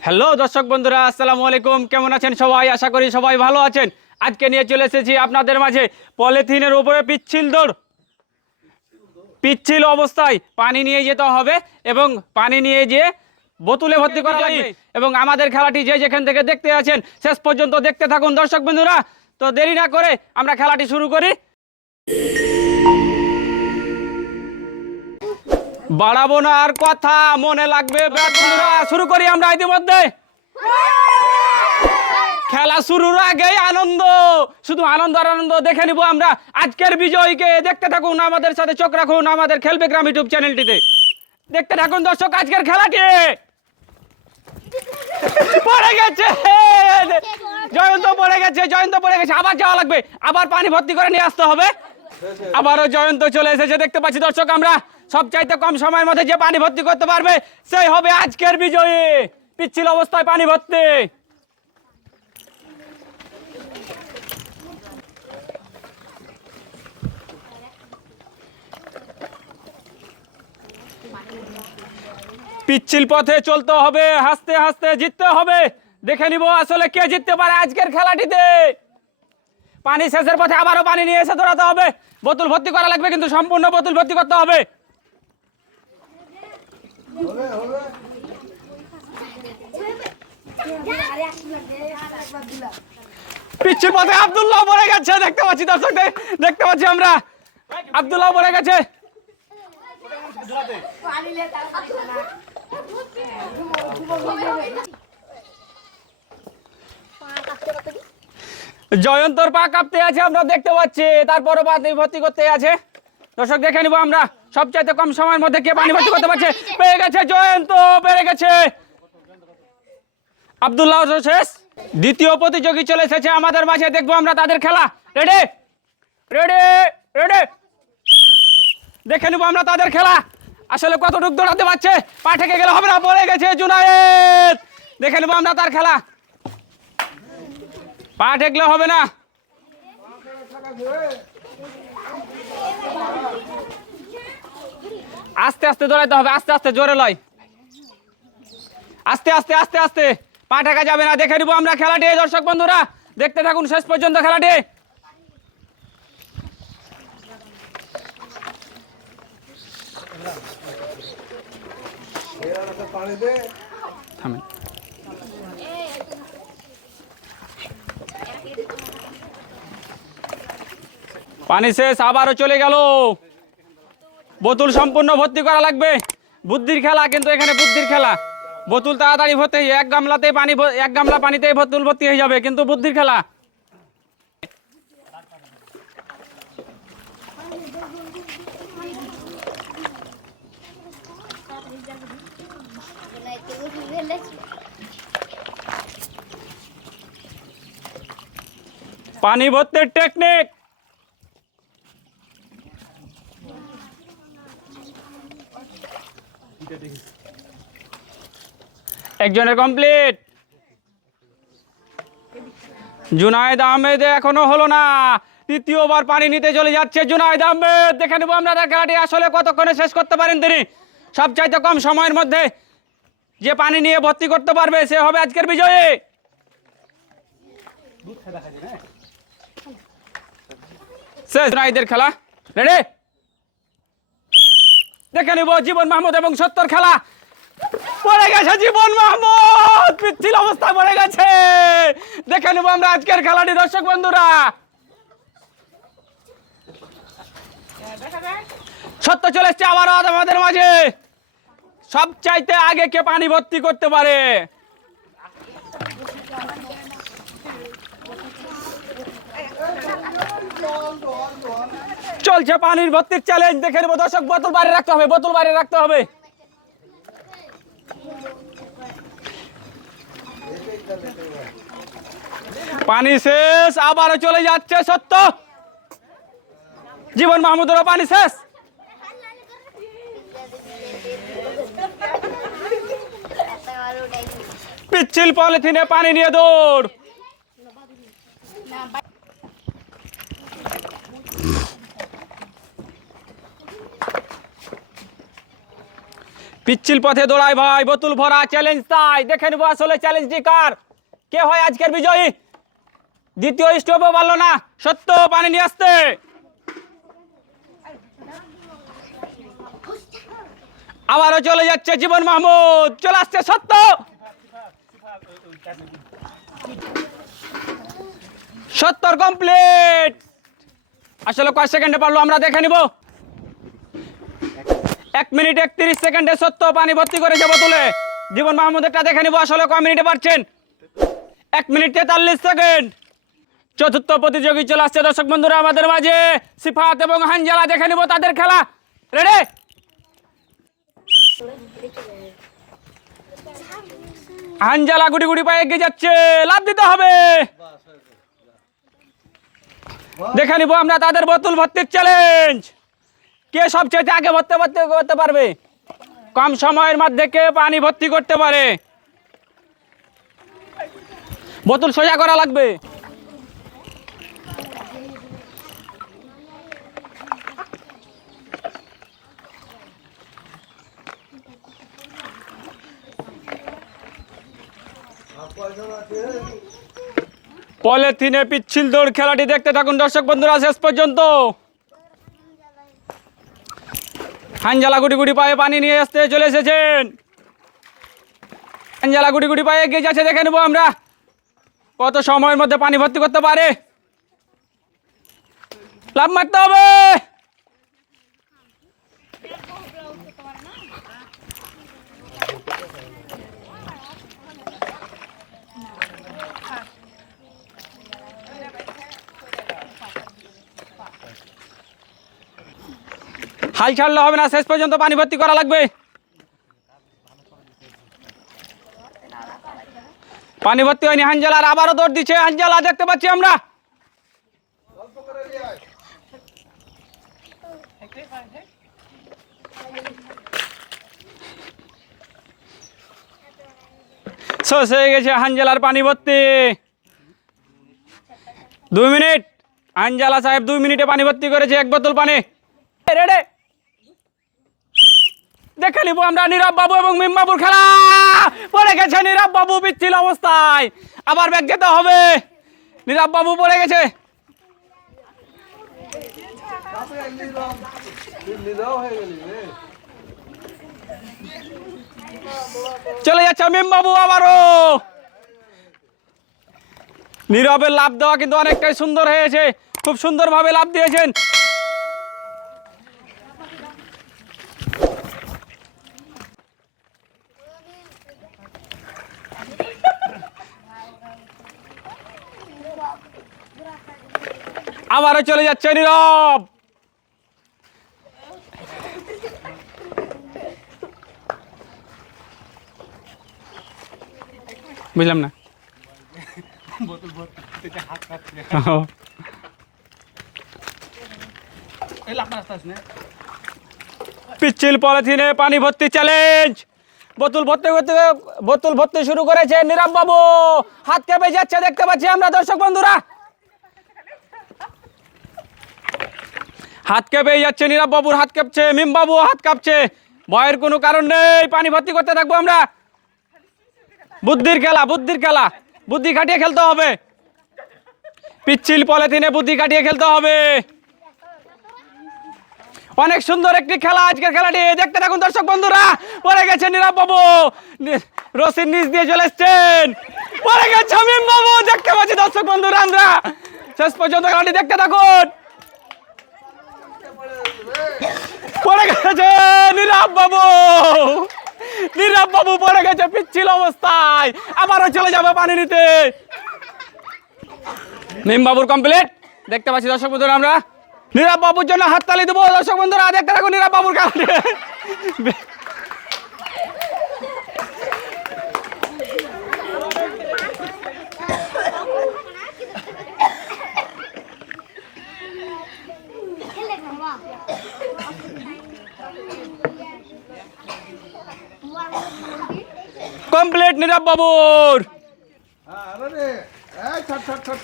Hello দর্শক বন্ধুরা, আসসালামু আলাইকুম। কেমন আছেন সবাই? আশা করি সবাই ভালো আছেন। আজকে নিয়ে চলে এসেছি আপনাদের মাঝে পলিথিনের উপরে পিচ্ছিল দৌড়। পিচ্ছিল অবস্থায় পানি নিয়ে যেতে হবে এবং পানি নিয়ে যেয়ে বোতলে ভর্তি করা লাগবে। এবং আমাদের খেলাটি যে যেখান থেকে দেখতে আছেন, শেষ পর্যন্ত দেখতে থাকুন দর্শক বন্ধুরা। তো দেরি না করে আমরা খেলাটি শুরু করি। বাড়াবো না আর কথা, মনে লাগবে। শুরু করি আমরা ইতিমধ্যে। খেলা শুরুর আগেই আনন্দ। শুধু আনন্দ আর আনন্দ দেখে নিব আমরা। আজকের বিজয়ীকে দেখতে থাকুন আমাদের সাথে, চোখ রাখুন আমাদের খেলবে গ্রাম ইউটিউব চ্যানেলটিতে। দেখতে থাকুন দর্শক, আজকের খেলাটি। পড়ে গেছে। জয়ন্ত পড়ে গেছে, জয়ন্ত পড়ে গেছে। আবার যাওয়া লাগবে। আবার পানি ভর্তি করে নিয়ে আসতে হবে। আবারও জয়ন্ত চলে এসেছে, দেখতে পাচ্ছি দর্শক আমরা। সবচাইতে কম সময়ের মধ্যে যে পানি ভর্তি করতে পারবে, সেই হবে আজকের বিজয়ী। পিচ্ছিল অবস্থায় পানি ভর্তি। পিচ্ছিল পথে চলতে হবে, হাসতে হাসতে জিততে হবে। দেখে নিব আসলে কে জিততে পারে আজকের খেলাটিতে। পানি শেষের পথে আবারও পানি নিয়ে এসে দৌড়াতে হবে। বোতল ভর্তি করা লাগবে, কিন্তু সম্পূর্ণ বোতল ভর্তি করতে হবে। পিচ্ছিল পথে আব্দুল্লাহ পড়ে গেছে, দেখতে পাচ্ছি দর্শক দেখতে পাচ্ছি আমরা। আব্দুল্লাহ পড়ে গেছে। জয়ন্তর পা কাঁপতে আছে, আমরা দেখতে পাচ্ছি। তারপরও পানি ভর্তি করতে আছে। দর্শক, দেখে নিব আমরা। সবচাইতে কম সময়ের মধ্যে কে পানি ভর্তি করতে পারছে? পেয়ে গেছে জয়ন্ত, পেরে গেছে। আব্দুল্লাহ শেষ। দ্বিতীয় প্রতিযোগী চলে এসেছে আমাদের মাঝে। দেখব আমরা তাদের খেলা। রেডি রেডি রেডি দেখে নিব আমরা তাদের খেলা। আসলে কতটুক দৌড়াতে পারছে, পা ঠেকে গেলে হবে না, পড়ে গেছে জুনায়েদ। দেখে নিব আমরা তার খেলা। পা ঠেকলে হবে না। আস্তে আস্তে দৌড়াইতে হবে, আস্তে আস্তে জোরে লয়। আস্তে আস্তে আস্তে আস্তে। পা ঠেকা যাবে না, দেখে নিব আমরা খেলাটি। দর্শক বন্ধুরা, দেখতে থাকুন শেষ পর্যন্ত খেলাটি। পানি শেষ, আবারও চলে গেল। বোতল সম্পূর্ণ ভর্তি করা লাগবে। বুদ্ধির খেলা, কিন্তু এখানে বুদ্ধির খেলা। বোতল তাড়াতাড়ি ভর্তি এক গামলাতেই পানি ভ- এক গামলা পানিতেই বোতল ভর্তি হয়ে যাবে, কিন্তু বুদ্ধির খেলা। পানি ভর্তির টেকনিক একজনের কমপ্লিট জুনায়েদ আহমেদ এখনও হলো না। তৃতীয়বার পানি নিতে চলে যাচ্ছে জুনায়েদ আহমেদ। দেখে নেব আমরা তার খেলাটি আসলে কতক্ষণে শেষ করতে পারেন তিনি। সবচাইতে কম সময়ের মধ্যে যে পানি নিয়ে ভর্তি করতে পারবে, সে হবে আজকের বিজয়ী। শেষ। জুনায়েদের খেলা। রেডি দেখে নিব জীবন মাহমুদ এবং সত্তর খেলা। পড়ে গেছে জীবন মাহমুদ। পিচ্ছিল অবস্থা পড়ে গেছে। দেখে নেব আমরা আজকের খেলাটি, দর্শক বন্ধুরা। সত্য চলে এসছে আবারও আমাদের মাঝে। সব চাইতে আগে কে পানি ভর্তি করতে পারে? চলছে পানির ভর্তির চ্যালেঞ্জ দেখে নেব দর্শক, বোতল বাইরে রাখতে হবে, বোতল বাইরে রাখতে হবে। পানি শেষ, আবারও চলে যাচ্ছে, সত্য? জীবন মাহমুদেরও পানি শেষ? পিচ্ছিল পলিথিনে পানি নিয়ে দৌড়। পিচ্ছিল পথে দৌড়ায় ভাই, বোতল ভরা চ্যালেঞ্জ তাই। দেখে নেব আসলে চ্যালেঞ্জটি কার। কে হয় আজকের বিজয়ী? দ্বিতীয় স্টপও পারল না, সত্য, পানি নিয়ে আসতে। আবারও চলে যাচ্ছে জীবন মাহমুদ, চলে আসছে সত্য। সত্তর কমপ্লিট আসলে কয় সেকেন্ডে পারল আমরা দেখে নিব। এক মিনিট একত্রিশ সেকেন্ডে সত্য, পানি ভর্তি করে যাব তুলে। জীবন মাহমুদেরটা দেখে নিব, আসলে কয় মিনিটে পারছেন? এক মিনিট তেতাল্লিশ সেকেন্ড। চতুর্থ প্রতিযোগী চলে আসছে, দর্শক বন্ধুরা, আমাদের মাঝে সিফাত এবং হানজালা দেখে নিব তাদের খেলা। রেডি হানজালা গুটি গুটি পায়ে এগিয়ে যাচ্ছে লাভ দিতে হবে। দেখে নিব আমরা তাদের বোতল ভর্তির চ্যালেঞ্জ কে সবচেয়ে আগে ভর্তি ভর্তি করতে পারবে? কম সময়ের মধ্যে কে পানি ভর্তি করতে পারে? বোতল সোজা করা লাগবে। পলিথিনে পিচ্ছিল দৌড় খেলাটি দেখতে থাকুন, দর্শক বন্ধুরা, শেষ পর্যন্ত। হাঞ্জালা গুটি গুটি পায়ে পানি নিয়ে আসতে চলে এসেছেন। হাঞ্জালা গুটি গুটি পায়ে এগিয়ে যাচ্ছে, দেখে নেব আমরা কত সময়ের মধ্যে পানি ভর্তি করতে পারে। লাভ মারতে হবে। হাল ছাড়লে হবে না, শেষ পর্যন্ত পানি ভর্তি করা লাগবে। পানি ভর্তি হয়নি হাঞ্জালার আবারও দৌড় দিচ্ছে হাঞ্জালা দেখতে পাচ্ছি আমরা। শেষ হয়ে গেছে হাঞ্জালার পানি ভর্তি। দুই মিনিট হাঞ্জালা সাহেব দুই মিনিটে পানি ভর্তি করেছে, এক বোতল পানি। রেডে। দেখে নিব আমরা নীরব বাবু এবং মিম বাবুর খেলা। পড়ে গেছে নীরব বাবু পিচ্ছিল অবস্থায়। আবার ব্যাগ যেতে হবে। নীরব বাবু পড়ে গেছে। চলে যাচ্ছে মিম বাবু আবারও। নীরবের লাভ দেওয়া কিন্তু অনেকটাই সুন্দর হয়েছে। খুব সুন্দরভাবে লাভ দিয়েছেন। আবারও চলে যাচ্ছে নীরব। বুঝলাম না। পিচ্ছিল পলিথিনে পানি ভর্তি চ্যালেঞ্জ বোতল ভর্তি করতে বোতল ভর্তি শুরু করেছে নীরব বাবু। হাত কেঁপে যাচ্ছে, দেখতে পাচ্ছি আমরা দর্শক বন্ধুরা। হাত কেঁপে যাচ্ছে, নীরব বাবুর হাত কাঁপছে, মিম বাবু হাত কাঁপছে। ভয়ের কোনো কারণ নেই, পানি ভর্তি করতে থাকব আমরা। বুদ্ধির খেলা বুদ্ধির খেলা। বুদ্ধি খাটিয়ে খেলতে হবে। পিচ্ছিল পলিথিনে বুদ্ধি খাটিয়ে খেলতে হবে। অনেক সুন্দর একটি খেলা আজকের খেলাটি। দেখতে থাকুন দর্শক বন্ধুরা। পরে গেছে নীরব বাবু। রশির নিচ দিয়ে চলে এসছেন। পরে গেছে মিম বাবু। দেখতে পাচ্ছি দর্শক বন্ধুরা, আমরা। শেষ পর্যন্ত খেলাটি দেখতে থাকুন। পড়ে গেছে নীরব বাবু। নীরব বাবু পড়ে গেছে, পিচ্ছিল অবস্থায়। আবারও চলে যাবে পানি নিতে। নিম বাবুর কমপ্লিট দেখতে পাচ্ছি দর্শক বন্ধুরা আমরা। নীরব বাবুর জন্য হাততালি দেবো। দর্শক বন্ধুরা, দেখতে থাকুন নীরব বাবুর কারণে কমপ্লিট নীরব বাবুর।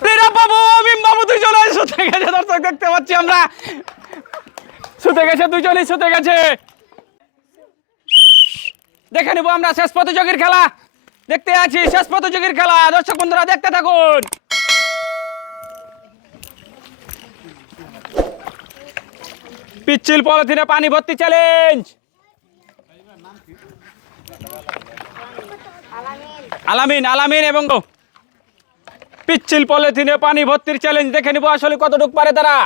নীরব বাবু মিম বাবু দুজনে শুতে গেছে, দর্শক দেখতে পাচ্ছি আমরা। শুতে গেছে, দুজনেই শুতে গেছে। দেখে নিব আমরা শেষ প্রতিযোগীর খেলা। দেখতে আছি শেষ প্রতিযোগীর খেলা। দর্শক বন্ধুরা, দেখতে থাকুন। পিচ্ছিল পলিথিনে পানি ভর্তি চ্যালেঞ্জ আলামিন আলামিন এবং পিচ্ছিল পলিথিনে পানি ভর্তির চ্যালেঞ্জ দেখে নিব আসলে কতটুক পারে তারা।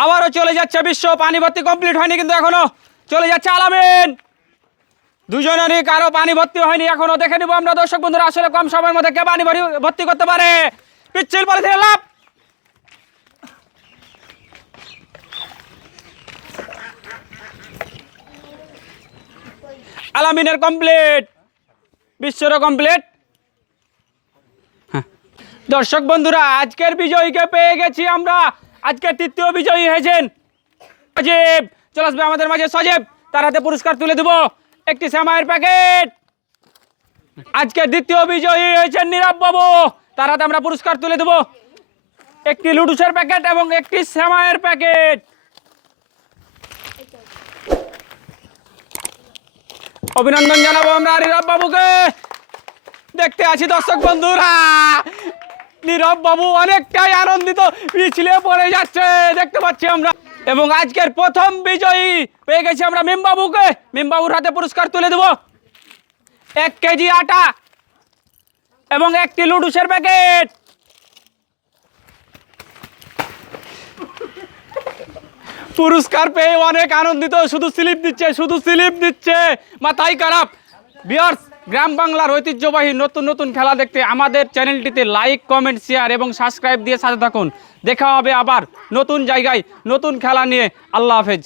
আবারও চলে যাচ্ছে বিশ্ব পানি ভর্তি কমপ্লিট হয়নি কিন্তু এখনও। চলে যাচ্ছে আলামিন। দুজনেরই কারও পানি ভর্তি হয়নি, এখনও দেখে নিব আমরা। দর্শক বন্ধুরা, আসলে কম সময়ের মধ্যে কে পানি ভরি- ভর্তি করতে পারে? পিচ্ছিল পলিথিনে লাভ আলামিনের কমপ্লিট বিশ্বরও কমপ্লিট দর্শক বন্ধুরা, আজকের বিজয়ীকে পেয়ে গেছি আমরা। আজকের তৃতীয় বিজয়ী হয়েছেন। সজীব, চলে আসবে আমাদের মাঝে সজীব। তার হাতে পুরস্কার তুলে দেবো। একটি শ্যামায়ের প্যাকেট। আজকের দ্বিতীয় বিজয়ী হয়েছেন নীরব বাবু। তার হাতে আমরা পুরস্কার তুলে দেবো। একটি লুডুসের প্যাকেট এবং একটি শ্যামায়ের প্যাকেট। অভিনন্দন জানাব আমরা নীরব বাবুকে। দেখতে আছি দর্শক বন্ধুরা। নীরব বাবু অনেকটাই আনন্দিত, পিছলে পড়ে যাচ্ছে, দেখতে পাচ্ছি আমরা। এবং আজকের প্রথম বিজয়ী, পেয়ে গেছি আমরা মিমবাবুকে। মিমবাবুর হাতে পুরস্কার তুলে দেব। এক কেজি আটা এবং একটি লুডুসের প্যাকেট। পুরস্কার পেয়ে অনেক আনন্দিত, শুধু স্লিপ দিচ্ছে, শুধু স্লিপ দিচ্ছে মাথাই খারাপ। বিয়ার্স গ্রাম বাংলার ঐতিহ্যবাহী নতুন নতুন খেলা দেখতে আমাদের চ্যানেলটিতে লাইক, কমেন্ট, শেয়ার এবং সাবস্ক্রাইব দিয়ে সাথে থাকুন। দেখা হবে আবার নতুন জায়গায় নতুন খেলা নিয়ে। আল্লাহ হাফেজ।